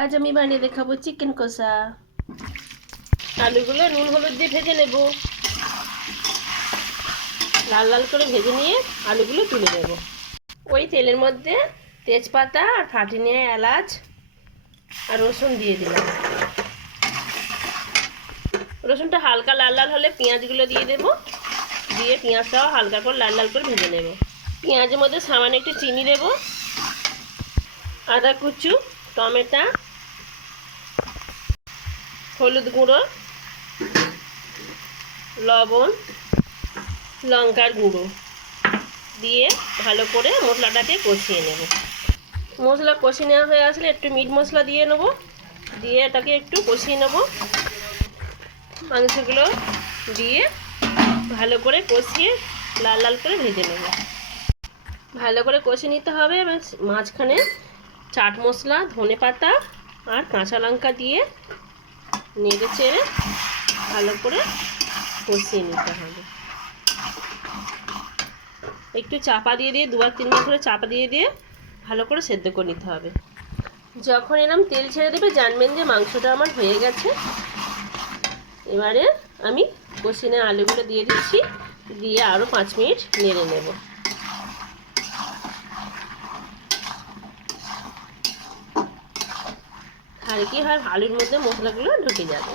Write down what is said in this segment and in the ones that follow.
আজ আমি বানিয়ে দেখাবো চিকেন কষা। আলুগুলো নুন হলুদ দিয়ে ভেজে নেব। লাল লাল করে ভেজে নিয়ে আলুগুলো তুলে নেব। ওই তেলের মধ্যে তেজপাতা আর ফাটিয়ে নিয়ে এলাচ আর রসুন দিয়ে দিলাম। রসুনটা হালকা লাল লাল হলে পেঁয়াজগুলো দিয়ে দেব। দিয়ে পেঁয়াজটাও হালকা করে লাল লাল করে ভেজে নেব। পেঁয়াজের মধ্যে সামান্য একটু চিনি দেব, আদা কুচু, টমেটো, হলুদ গুঁড়ো, লবণ, লঙ্কার গুঁড়ো দিয়ে ভালো করে মশলাটাকে কষিয়ে নেব। মশলা কষিয়ে নেওয়া হয়ে আসলে একটু মিট মশলা দিয়ে নেব। দিয়ে এটাকে একটু কষিয়ে নেব। মাংসগুলো দিয়ে ভালো করে কষিয়ে লাল লাল করে ভেজে নেব। ভালো করে কষিয়ে নিতে হবে এবং মাঝখানে চাট মশলা, ধনে পাতা আর কাঁচা লঙ্কা দিয়ে নেড়ে চেড়ে ভালো করে কষিয়ে নিতে হবে। একটু চাপা দিয়ে দুবার তিনবার করে চাপা দিয়ে ভালো করে সেদ্ধ করে নিতে হবে। যখন এরকম তেল ছেড়ে দেবে জানবেন যে মাংসটা আমার হয়ে গেছে। এবারে আমি কষিয়ে আলুগুলো দিয়ে দিচ্ছি, দিয়ে আরও 5 মিনিট নেড়ে নেব। আর কি হয়, আলুর মধ্যে মশলাগুলো ঢুকে যাবে।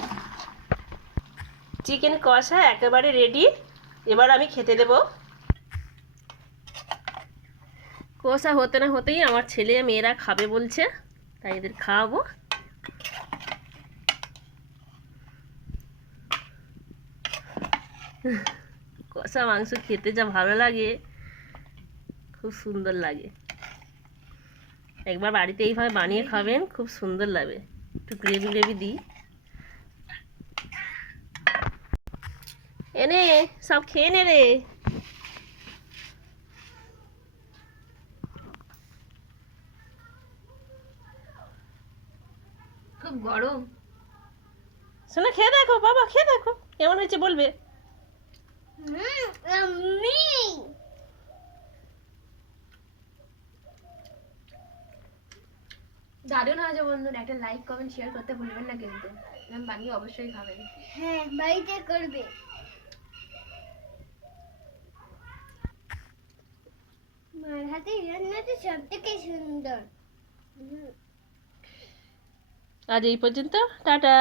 চিকেন কষা একেবারে রেডি। এবার আমি খেতে দেব। কষা হতে না হতেই আমার ছেলে মেয়েরা খাবে বলছে, তাই এদের খাওয়াবো। কষা মাংস খেতে যা ভালো লাগে, খুব সুন্দর লাগে। একবার বাড়িতে এইভাবে বানিয়ে খাবেন, খুব সুন্দর লাগে। একটু গ্রেভি গ্রেভি দিই। এনে সব খেয়ে নে রে। খুব গরম। শোনা খেয়ে দেখো বাবা, খেয়ে দেখো কেমন হয়েছে বলবে। দারুণ হয়েছে বন্ধুরা। একটা লাইক কমেন্ট শেয়ার করতে ভুলবেন না কিন্তু। বানিয়ে অবশ্যই খাবেন। হ্যাঁ, বাড়িতে করবে। মার হাতে রান্নাটা সব থেকে সুন্দর। আজ এই পর্যন্ত, টাটা।